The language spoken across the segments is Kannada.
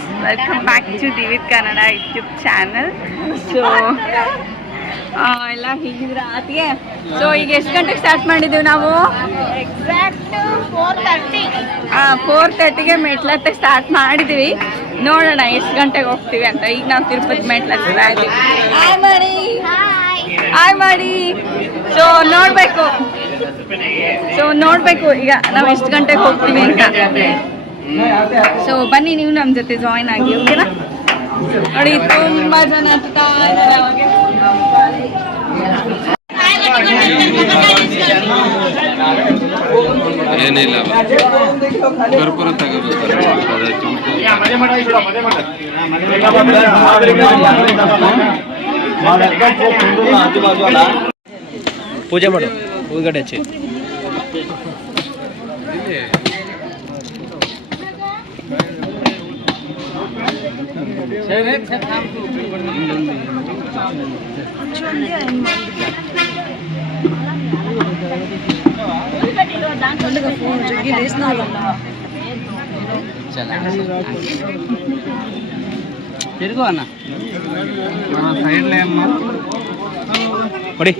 Friends, welcome back to Divith Kannada YouTube channel. So ಎಲ್ಲ ಹೀಗಿದ್ರೆ ಆತಿಗೆ. ಸೊ ಈಗ ಎಷ್ಟು ಗಂಟೆಗೆ ಸ್ಟಾರ್ಟ್ ಮಾಡಿದ್ದೀವಿ ನಾವು? ಎಕ್ಸಾಕ್ಟ್ 4:30. 4:30ಗೆ ಮೆಟ್ಲತ್ತೆ ಸ್ಟಾರ್ಟ್ ಮಾಡಿದ್ದೀವಿ. ನೋಡೋಣ ಎಷ್ಟು ಗಂಟೆಗೆ ಹೋಗ್ತೀವಿ ಅಂತ. ಈಗ ನಾವು ತಿರುಪತಿ ಮೆಟ್ಲತ್ತಾ ಇದ್ದೀವಿ. ಹಾಯ್ ಮಾಡಿ. ಸೊ ನೋಡಬೇಕು ಈಗ ನಾವು ಎಷ್ಟು ಗಂಟೆಗೆ ಹೋಗ್ತೀವಿ ಅಂತ. ಸೊ ಬನ್ನಿ, ನೀವು ನಮ್ಮ ಜೊತೆ ಜಾಯಿನ್ ಆಗಿ, ಓಕೆನಾ? ನೋಡಿ ತುಂಬ ಜನ ಹತ್ತಾ ಇದ್ದಾರೆ. ಅವಾಗೆ ಏನಿಲ್ಲ, ಕರ್ಪೂರ ತಗೋಬೇಕು. ಪೂಜೆ ಮಾಡು, ಹೂಗಡೆ ಹಚ್ಚಿ. తిరుగు అన్న సైడ్లో అమ్మా పడి.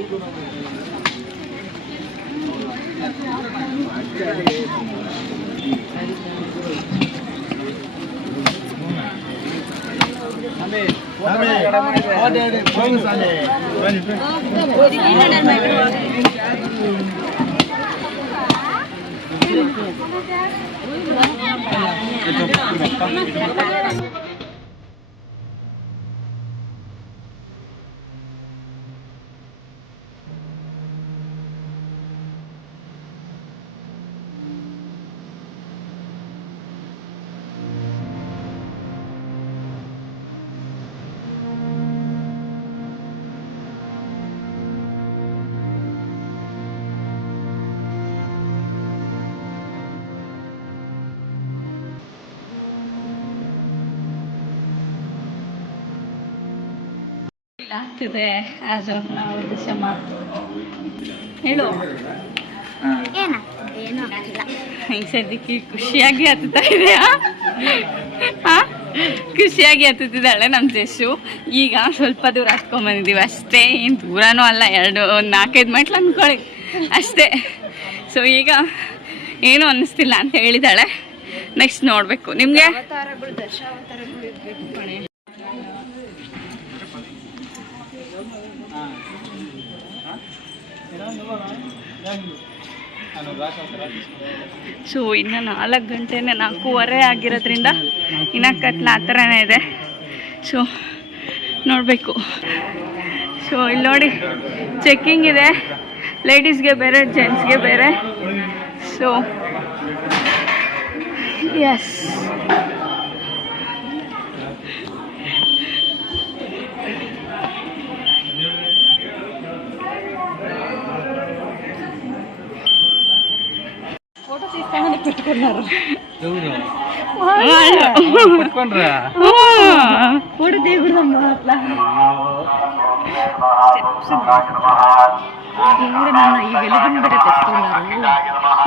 ಆಗ್ತಿದೆ ಆಸ್ ಆಫ್ ನಾವು ದಿಶಮ್ಮ. ಹೇಳು, ಏನು ಆಗಿಲ್ಲ. ಹಿಂಗೆ ಸದ್ಯಕ್ಕೆ ಖುಷಿಯಾಗಿ ಹತ್ತುತ್ತಾ ಇದೆಯಾ? ಖುಷಿಯಾಗಿ ಹತ್ತುತ್ತಿದ್ದಾಳೆ ನಮ್ಮ ಜೆಸ್ಸು. ಈಗ ಸ್ವಲ್ಪ ದೂರ ಹತ್ಕೊಂಡ್ಬಂದಿದ್ದೀವಿ ಅಷ್ಟೇ, ಏನು ದೂರನೂ ಅಲ್ಲ, 4-5 ಮೆಟ್ಲು ಅಂದ್ಕೊಳ್ಳಿ ಅಷ್ಟೇ. ಸೊ ಈಗ ಏನು ಅನ್ನಿಸ್ತಿಲ್ಲ ಅಂತ ಹೇಳಿದ್ದಾಳೆ. ನೆಕ್ಸ್ಟ್ ನೋಡಬೇಕು. ನಿಮಗೆ ಸೊ ಇನ್ನು 4 ಗಂಟೆನೇ, 4:15 ಆಗಿರೋದ್ರಿಂದ ಇನ್ನು ಕತ್ಲ ಆ ಥರನೇ ಇದೆ. ಸೊ ನೋಡಬೇಕು. ಸೊ ಇಲ್ಲಿ ನೋಡಿ, ಚೆಕ್ಕಿಂಗ್ ಇದೆ, ಲೇಡೀಸ್ಗೆ ಬೇರೆ, ಜೆಂಟ್ಸ್ಗೆ ಬೇರೆ. ಸೊ ಎಸ್,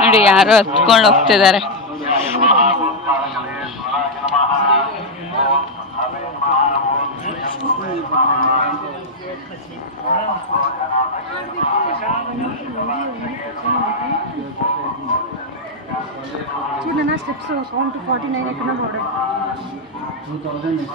ನೋಡಿ ಯಾರು ಹತ್ಕೊಂಡು ಹೋಗ್ತಿದ್ದಾರೆ. చూడన్న స్టెప్స్ 1 to 49 ఎక్కడ రోడ్ 2000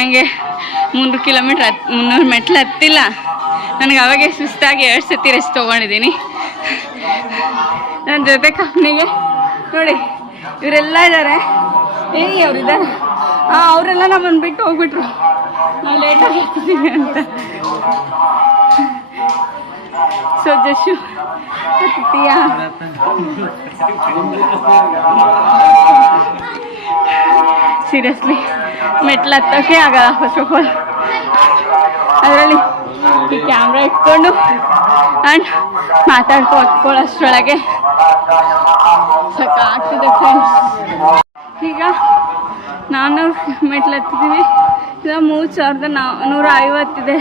ನನಗೆ 300 ಕಿಲೋಮೀಟ್ರ್ 300 ಮೆಟ್ಲು ಹತ್ತಿಲ್ಲ. ನನಗೆ ಅವಾಗೆ ಸುಸ್ತಾಗಿ 2 ಸತಿ ರೆಸ್ಟ್ ತೊಗೊಂಡಿದ್ದೀನಿ. ನನ್ನ ಜೊತೆ ಕಂಪ್ನಿಗೆ ನೋಡಿ ಇವರೆಲ್ಲ ಇದ್ದಾರೆ. ಅವರಿದ್ದಾರೆ. ಅವರೆಲ್ಲ ನಮ್ಮನ್ನು ಬಿಟ್ಟು ಹೋಗ್ಬಿಟ್ರು, ನಾವು ಲೇಟಾಗಿ ಆಗ್ತಿದ್ದೀವಿ ಅಂತ. ಸೊ ಜಸ್ಸು ಹತ್ತೀಯಾ? ಸೀರಿಯಸ್ಲಿ ಮೆಟ್ಲು ಹತ್ತೋಕ್ಕೆ ಆಗಲ್ಲ ಫಸ್ಟ್ ಆಫ್ ಆಲ್. ಅದರಲ್ಲಿ ಈ ಕ್ಯಾಮ್ರಾ ಇಟ್ಕೊಂಡು ಆ್ಯಂಡ್ ಮಾತಾಡ್ಕೊಳ್ಳೋಷ್ಟರೊಳಗೆ ಸಾಕಾಗ್ತದೆ ಫ್ರೆಂಡ್ಸ್. ಈಗ 400 ಮೆಟ್ಲು ಹತ್ತಿದ್ದೀವಿ. ಈಗ 3450 ಇದೆ.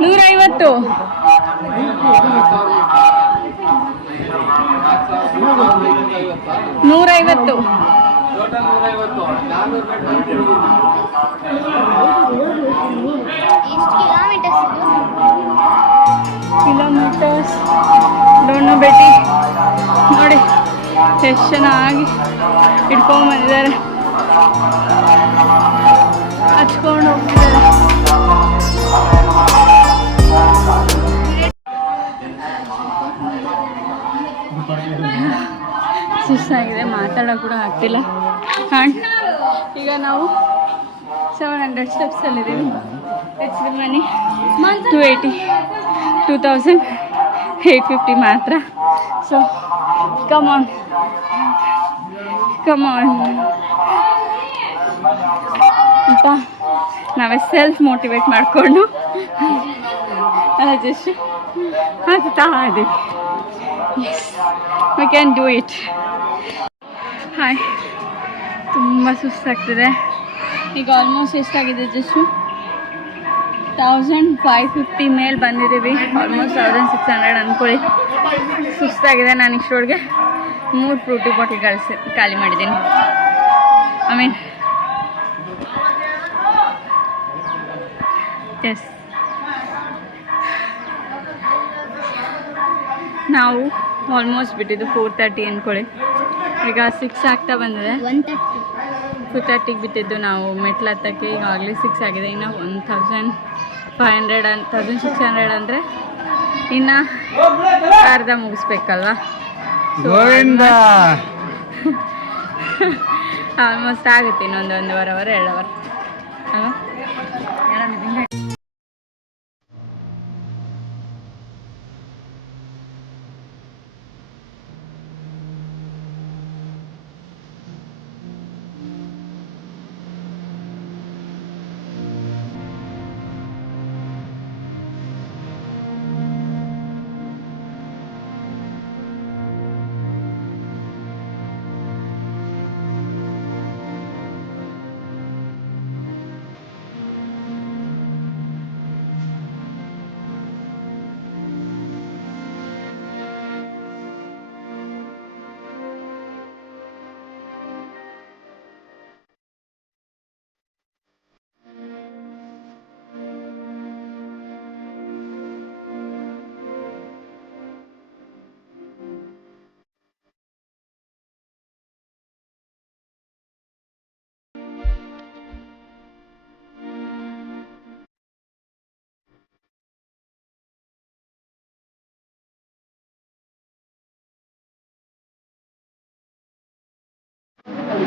150 150 ಕಿಲೋಮೀಟರ್ಸ್ ಡೋಂಟ್ ನೋ ಬೇಟಿ. ನೋಡಿ ಎಷ್ಟು ಚೆನ್ನಾಗಿ ಇಟ್ಕೊಂಡ್ಬಂದಿದ್ದಾರೆ, ಹಚ್ಕೊಂಡು ಹೋಗ್ತಿದ್ದಾರೆ. ಸುಸ್ತಾಗಿದೆ, ಮಾತಾಡೋಕೆ ಕೂಡ ಆಗ್ತಿಲ್ಲ. ಆ್ಯಂಡ್ ಈಗ ನಾವು 700 ಸ್ಟೆಪ್ಸಲ್ಲಿದ್ದೀವಿ. ಇಟ್ಸ್ ದ ಮನಿ 2850 ಮಾತ್ರ. ಸೊ ಕಮ್ ಆನ್ ಅಂತ ನಾವೇ ಸೆಲ್ಫ್ ಮೋಟಿವೇಟ್ ಮಾಡಿಕೊಂಡು ಜಸ್ಟ್ ಹತ್ತಾ ಇದ್ದೀವಿ. Yes we can do it. Hi, ತುಂಬ ಸುಸ್ತಾಗ್ತಿದೆ. ಈಗ ಆಲ್ಮೋಸ್ಟ್ ಎಷ್ಟಾಗಿದೆ ಜಸ್ಟು 1550 ಮೇಲೆ ಬಂದಿದ್ದೀವಿ. ಆಲ್ಮೋಸ್ಟ್ 1600 ಅಂದ್ಕೊಳ್ಳಿ. ಸುಸ್ತಾಗಿದೆ. ನಾನು ಇಷ್ಟರೊಳಗೆ 3 ಫ್ರೂಟಿ ಬಾಟಲ್ ಖಾಲಿ ಮಾಡಿದ್ದೀನಿ. ಐ ಮೀನ್ ಎಸ್, ನಾವು ಆಲ್ಮೋಸ್ಟ್ ಬಿಟ್ಟಿದ್ದು 4:30 ಅಂದ್ಕೊಳ್ಳಿ. ಈಗ 6 ಆಗ್ತಾ ಬಂದಿದೆ. 2:30ಗೆ ಬಿಟ್ಟಿದ್ದು ನಾವು ಮೆಟ್ಲು ಹತ್ತಕ್ಕೆ. ಈಗಾಗಲೇ 6 ಆಗಿದೆ. ಇನ್ನು 1600 ಅಂದರೆ ಇನ್ನು ಅರ್ಧ ಮುಗಿಸ್ಬೇಕಲ್ವಾ? ಆಲ್ಮೋಸ್ಟ್ ಆಗುತ್ತೆ. ಇನ್ನೊಂದು 1.5 ಅವರ್ 2 ಅವರ್ ಅಲ್ವಾ?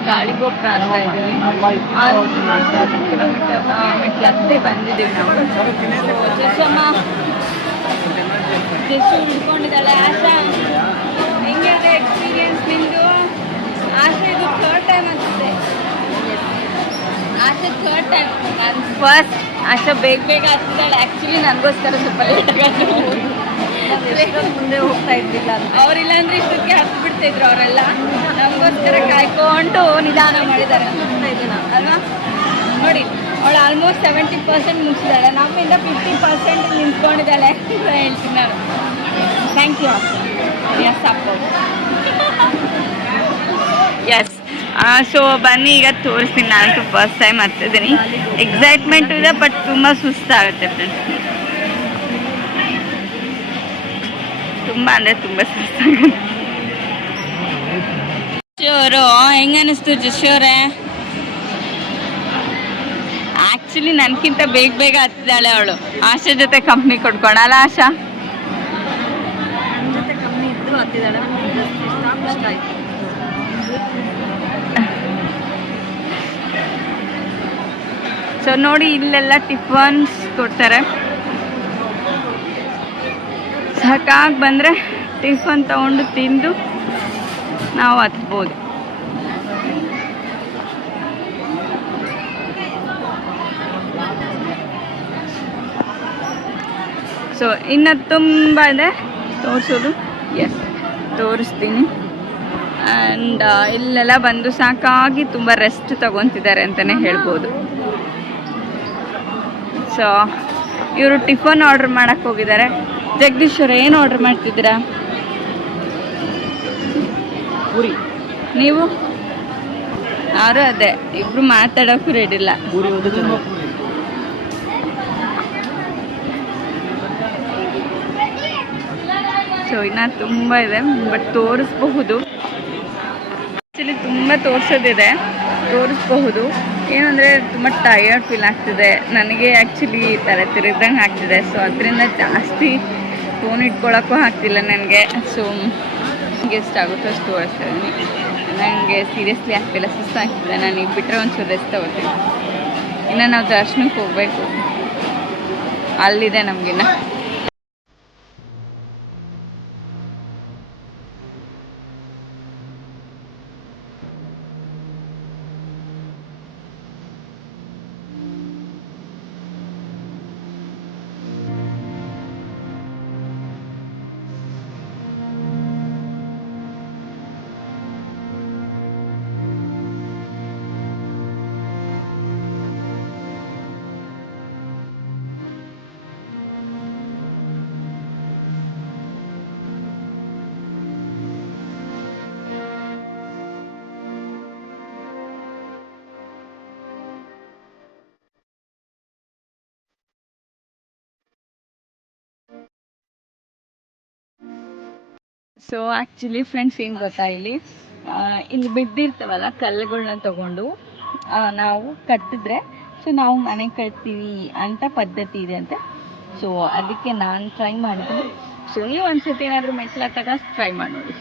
ಗಾಳಿಗೊಬ್ಬರ ಆಗ್ತಾ ಇದ್ದೀವಿ. 6 ಕಿಲೋಮೀಟರ್ ಮೆಟ್ಲತ್ತೆ ಬಂದಿದ್ದೀವಿ ನಾವು. ಜಸ್ಸು ಹಿಡ್ಕೊಂಡಿದ್ದಾಳೆ. ಆಶಾ, ಹೆಂಗಿದೆ ಎಕ್ಸ್ಪೀರಿಯನ್ಸ್ ನಿಮ್ಮದು? ಆಶಾ ಇದು 3rd ಟೈಮ್ ಅನಿಸುತ್ತೆ. ಆಶಾ 3rd ಟೈಮ್. ನಾನು ಫಸ್ಟ್ ಆಶಾ ಬೇಗ ಹತ್ತಿದ್ದಾಳೆ. ಆ್ಯಕ್ಚುಲಿ ನನಗೋಸ್ಕರ ಸ್ವಲ್ಪ ಲೇಟಾಗಿ ಮುಂದೆ ಹೋಗ್ತಾ ಇದ್ದಿಲ್ಲ. ಅವರಿಲ್ಲ ಅಂದರೆ ಇಷ್ಟೊತ್ತಿಗೆ ಹತ್ತು ಬಿಡ್ತಿದ್ರು ಅವರೆಲ್ಲ. ನಮಗೋಸ್ಕರ ಕಾಯ್ಕೊಂಡು ನಿಧಾನ ಮಾಡಿದ್ದಾರೆ. ಅನಿಸ್ತಾ ಇದ್ದೀನಿ ಅಲ್ವಾ? ನೋಡಿ, ಅವಳು ಆಲ್ಮೋಸ್ಟ್ 70% ಮುಗಿಸಿದ್ದಾಳೆ. ನಮ್ಮಿಂದ 50% ನಿಂತ್ಕೊಂಡಿದ್ದಾಳೆ ಅಂತ ಹೇಳ್ತೀನಿ ನಾನು. Thank you as support. Yes. So ಬನ್ನಿ ಈಗ ತೋರಿಸ್ತೀನಿ. ನಾನಂತೂ ಫಸ್ಟ್ ಟೈಮ್ ಹತ್ತಿದ್ದೀನಿ. ಎಕ್ಸೈಟ್ಮೆಂಟು ಇದೆ, ಬಟ್ ತುಂಬ ಸುಸ್ತಾಗುತ್ತೆ ಫ್ರೆಂಡ್ಸ್. ತುಂಬ ಅಂದರೆ ತುಂಬ ಸುಸ್ತಾಗುತ್ತೆ. ಜೋರು ಹೆಂಗ ಅನಿಸ್ತು ಜಶ್ ಅವರೇ? ಆಕ್ಚುಲಿ ನನ್ಕಿಂತ ಬೇಗ ಬೇಗ ಹತ್ತಿದ್ದಾಳೆ ಅವಳು. ಆಶಾ ಜೊತೆ ಕಂಪ್ನಿ ಕೊಟ್ಕೊಳಲ್ಲ ಆಶಾ? ನನ್ನ ಜೊತೆ ಕಮ್ಮಿ ಇದ್ರು ಹತ್ತಿದ್ದಾಳೆ. ಇಷ್ಟ ಆಯ್ತು. ಸೊ ನೋಡಿ ಇಲ್ಲೆಲ್ಲ ಟಿಫನ್ಸ್ ಕೊಡ್ತಾರೆ. ಸಾಕಾಗಿ ಬಂದರೆ ಟಿಫನ್ ತಗೊಂಡು ತಿಂದು ನಾವು ಹತ್ಬೋದು. ಸೊ ಇನ್ನು ತುಂಬ ಇದೆ ತೋರಿಸೋದು. ಎಸ್, ತೋರಿಸ್ತೀನಿ. ಆ್ಯಂಡ್ ಇಲ್ಲೆಲ್ಲ ಬಂದು ಸಾಕಾಗಿ ತುಂಬ ರೆಸ್ಟ್ ತಗೊತಿದ್ದಾರೆ ಅಂತಲೇ ಹೇಳ್ಬೋದು. ಸೊ ಇವರು ಟಿಫನ್ ಆರ್ಡ್ರ್ ಮಾಡೋಕ್ಕೆ ಹೋಗಿದ್ದಾರೆ. ಜಗದೀಶ್ವರ ಏನು ಆರ್ಡ್ರ್ ಮಾಡ್ತಿದ್ದೀರಾ? ಪೂರಿ. ನೀವು? ಅವರು ಅದೇ, ಇಬ್ಬರು ಮಾತಾಡೋಕ್ಕೂ ರೆಡಿ ಇಲ್ಲ. ಪೂರಿ ಒಂದು ಚೆನ್ನಾಗಿ. ಸೊ ಇನ್ನು ತುಂಬ ಇದೆ, ಬಟ್ ತೋರಿಸ್ಬಹುದು. ಆ್ಯಕ್ಚುಲಿ ತುಂಬ ತೋರಿಸ್ಬಹುದು. ಏನಂದರೆ ತುಂಬ ಟಯರ್ಡ್ ಫೀಲ್ ಆಗ್ತಿದೆ ನನಗೆ. ಆ್ಯಕ್ಚುಲಿ ತಲೆ ತಿರುಗ್ದಂಗೆ ಆಗ್ತಿದೆ. ಸೊ ಅದರಿಂದ ಜಾಸ್ತಿ ಫೋನ್ ಇಟ್ಕೊಳ್ಳೋಕ್ಕೂ ಆಗ್ತಿಲ್ಲ ನನಗೆ. ಸೊ ಎಷ್ಟಾಗುತ್ತೋ ಅಷ್ಟು ತೋರಿಸ್ತಾ ಇದ್ದೀನಿ. ನನಗೆ ಸೀರಿಯಸ್ಲಿ ಆಗ್ತಿಲ್ಲ, ಸುಸ್ತಾಗ್ತಿದೆ. ನಾನು ಈಗ ಬಿಟ್ಟರೆ ಒಂಚೂರು ರೆಸ್ಟ್ ತಗೋತೀನಿ. ಇನ್ನು ನಾವು ದರ್ಶನಕ್ಕೆ ಹೋಗಬೇಕು, ಅಲ್ಲಿದೆ ನಮಗಿನ್ನ. ಸೊ ಆ್ಯಕ್ಚುಲಿ ಫ್ರೆಂಡ್ಸ್ ಏನು ಗೊತ್ತಾ, ಇಲ್ಲಿ ಬಿದ್ದಿರ್ತವಲ್ಲ ಕಲ್ಲುಗಳನ್ನ ತಗೊಂಡು ನಾವು ಕಟ್ಟಿದ್ರೆ ಸೊ ನಾವು ಮನೆ ಕಟ್ತೀವಿ ಅಂತ ಪದ್ಧತಿ ಇದೆ ಅಂತೆ. ಸೊ ಅದಕ್ಕೆ ನಾನು ಟ್ರೈ ಮಾಡಿದ್ದೀನಿ. ಸೊ ನೀವು ಒಂದ್ಸತಿ ಏನಾದರೂ ಮೆಟ್ಲು ಹತ್ತಾಗ ಟ್ರೈ ಮಾಡಿ ನೋಡಿ.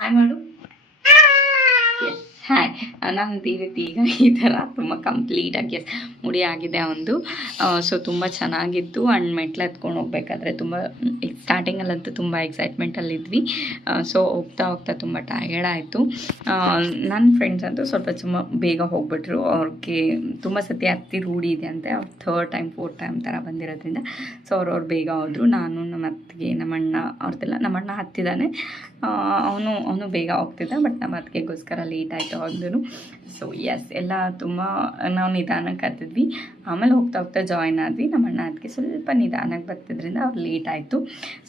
ಹಾಯ್ ಮಾಡು. Yes hi. ನಂದು ಈ ರೀತಿ ಈಗ ಈ ಥರ ತುಂಬ ಕಂಪ್ಲೀಟಾಗಿ ಮುಡಿ ಆಗಿದೆ ಒಂದು. ಸೊ ತುಂಬ ಚೆನ್ನಾಗಿತ್ತು. ಆ್ಯಂಡ್ ಮೆಟ್ಲು ಎತ್ಕೊಂಡು ಹೋಗ್ಬೇಕಾದ್ರೆ ತುಂಬ ಸ್ಟಾರ್ಟಿಂಗಲ್ಲಂತೂ ತುಂಬ ಎಕ್ಸೈಟ್ಮೆಂಟಲ್ಲಿದ್ವಿ. ಸೊ ಹೋಗ್ತಾ ಹೋಗ್ತಾ ತುಂಬ ಟಯರ್ಡ್ ಆಯಿತು. ನನ್ನ ಫ್ರೆಂಡ್ಸ್ ಅಂತೂ ಸ್ವಲ್ಪ ಬೇಗ ಹೋಗ್ಬಿಟ್ರು. ಅವ್ರಿಗೆ ತುಂಬ ಸತಿ ಹತ್ತಿ ರೂಢಿ ಇದೆ ಅಂತೆ. ಅವ್ರು 3rd ಟೈಮ್ 4th ಟೈಮ್ ಥರ ಬಂದಿರೋದ್ರಿಂದ ಸೊ ಅವ್ರು ಬೇಗ ಹೋದರು. ನಾನು ನಮ್ಮ ಅತ್ತಿಗೆ ನಮ್ಮ ಅಣ್ಣ ಅವ್ರದ್ದೆಲ್ಲ, ನಮ್ಮ ಅಣ್ಣ ಹತ್ತಿದ್ದಾನೆ, ಅವನು ಬೇಗ ಹೋಗ್ತಿದ್ದ. ಬಟ್ ನಮ್ಮ ಅತ್ತಿಗೆಗೋಸ್ಕರ ಲೇಟ್ ಆಯಿತು ಅವ್ರದ್ದು. ಸೊ ಎಸ್ ಎಲ್ಲ ತುಂಬ ನಾವು ನಿಧಾನಕ್ಕೆ ಹತ್ತಿದ್ವಿ. ಆಮೇಲೆ ಹೋಗ್ತಾ ಹೋಗ್ತಾ ಜಾಯ್ನ್ ಆದ್ವಿ. ನಮ್ಮ ಅಣ್ಣ ಅದಕ್ಕೆ ಸ್ವಲ್ಪ ನಿಧಾನಕ್ಕೆ ಬರ್ತಿದ್ರಿಂದ ಅವ್ರು ಲೇಟ್ ಆಯಿತು.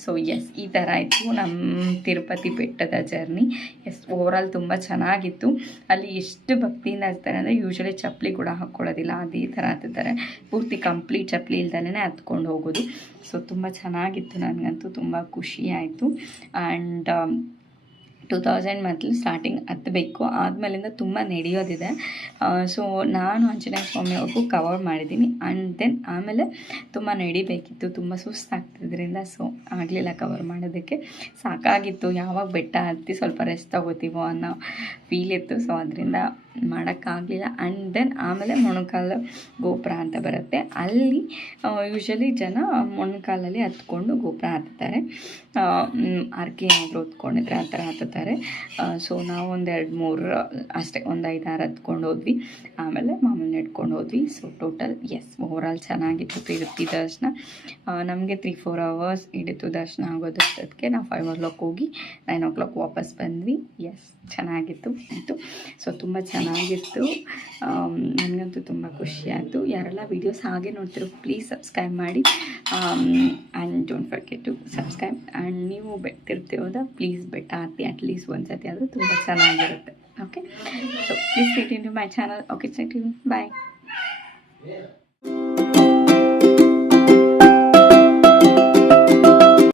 ಸೊ ಎಸ್ ಈ ಥರ ಆಯಿತು ನಮ್ಮ ತಿರುಪತಿ ಬೆಟ್ಟದ ಜರ್ನಿ. ಎಸ್ ಓವರಾಲ್ ತುಂಬ ಚೆನ್ನಾಗಿತ್ತು. ಅಲ್ಲಿ ಎಷ್ಟು ಭಕ್ತಿಯಿಂದ ಹತ್ತಾರೆ ಅಂದರೆ ಯೂಶ್ವಲಿ ಚಪ್ಪಲಿ ಕೂಡ ಹಾಕ್ಕೊಳ್ಳೋದಿಲ್ಲ, ಅದೇ ಥರ ಹತ್ತುತ್ತಾರೆ. ಪೂರ್ತಿ ಕಂಪ್ಲೀಟ್ ಚಪ್ಪಲಿ ಇಲ್ದಲೇ ಹತ್ಕೊಂಡು ಹೋಗೋದು. ಸೊ ತುಂಬ ಚೆನ್ನಾಗಿತ್ತು. ನನಗಂತೂ ತುಂಬ ಖುಷಿ ಆಯಿತು. ಆ್ಯಂಡ್ 2000 ಮೊದಲು ಸ್ಟಾರ್ಟಿಂಗ್ ಹತ್ತಬೇಕು, ಆದಮೇಲಿಂದ ತುಂಬ ನಡೆಯೋದಿದೆ. ಸೊ ನಾನು ಆಂಜನೇಯ ಸ್ವಾಮಿಯವ್ರಿಗೂ ಕವರ್ ಮಾಡಿದ್ದೀನಿ. ಆ್ಯಂಡ್ ದೆನ್ ಆಮೇಲೆ ತುಂಬ ನಡಿಬೇಕಿತ್ತು, ತುಂಬ ಸುಸ್ತಾಗ್ತಿದ್ರಿಂದ ಸೊ ಆಗಲಿಲ್ಲ ಕವರ್ ಮಾಡೋದಕ್ಕೆ. ಸಾಕಾಗಿತ್ತು, ಯಾವಾಗ ಬೆಟ್ಟ ಹತ್ತಿ ಸ್ವಲ್ಪ ರೆಸ್ಟ್ ತಗೋತೀವೋ ಅನ್ನೋ ಫೀಲ್ ಇತ್ತು. ಸೊ ಅದರಿಂದ ಮಾಡೋಕ್ಕಾಗಲಿಲ್ಲ. ಆ್ಯಂಡ್ ದೆನ್ ಆಮೇಲೆ ಮೊಣಕಾಲು ಗೋಪುರ ಅಂತ ಬರುತ್ತೆ. ಅಲ್ಲಿ ಯೂಶ್ವಲಿ ಜನ ಮೊಣಕಾಲಲ್ಲಿ ಹತ್ಕೊಂಡು ಗೋಪುರ ಹತ್ತಾರೆ. ಹರಕೆ ಏನಾದರೂ ಹೊತ್ಕೊಂಡಿದ್ರೆ ಆ ಥರ ಹತ್ತುತ್ತಾರೆ. ಸೊ ನಾವು 1-2-3 ಅಷ್ಟೇ, 1-5-6 ಹತ್ಕೊಂಡು ಹೋದ್ವಿ. ಆಮೇಲೆ ಮಾಮೂಲಿ ನಡ್ಕೊಂಡು ಹೋದ್ವಿ. ಸೊ ಟೋಟಲ್ ಎಸ್ ಓವರಾಲ್ ಚೆನ್ನಾಗಿತ್ತು ತಿರುಪತಿ ದರ್ಶನ. ನಮಗೆ 3-4 ಅವರ್ಸ್ ಹಿಡಿತು ದರ್ಶನ ಆಗೋದಕ್ಕೆ. ನಾವು 5 o'clock ಹೋಗಿ 9 o'clock ವಾಪಸ್ ಬಂದ್ವಿ. ಎಸ್ ಚೆನ್ನಾಗಿತ್ತು ಆಯಿತು. ಸೊ ತುಂಬ ಚೆನ್ನಾಗಿತ್ತು. ನನಗಂತೂ ತುಂಬ ಖುಷಿಯಾಯಿತು. ಯಾರೆಲ್ಲ ವೀಡಿಯೋಸ್ ಹಾಗೆ ನೋಡ್ತಿರೋ ಪ್ಲೀಸ್ ಸಬ್ಸ್ಕ್ರೈಬ್ ಮಾಡಿ. And don't forget to subscribe. And ನೀವು ತಿರುಪತಿ ಹೋದ ಪ್ಲೀಸ್ ಬೆಟ್ಟ ಹತ್ತಿ ಅಟ್ಲೀಸ್ಟ್ ಒಂದು ಸತಿ ಆದರೂ ತುಂಬ ಚೆನ್ನಾಗಿರುತ್ತೆ. Okay, so please stay tuned to my channel. Okay, stay tuned. Bye.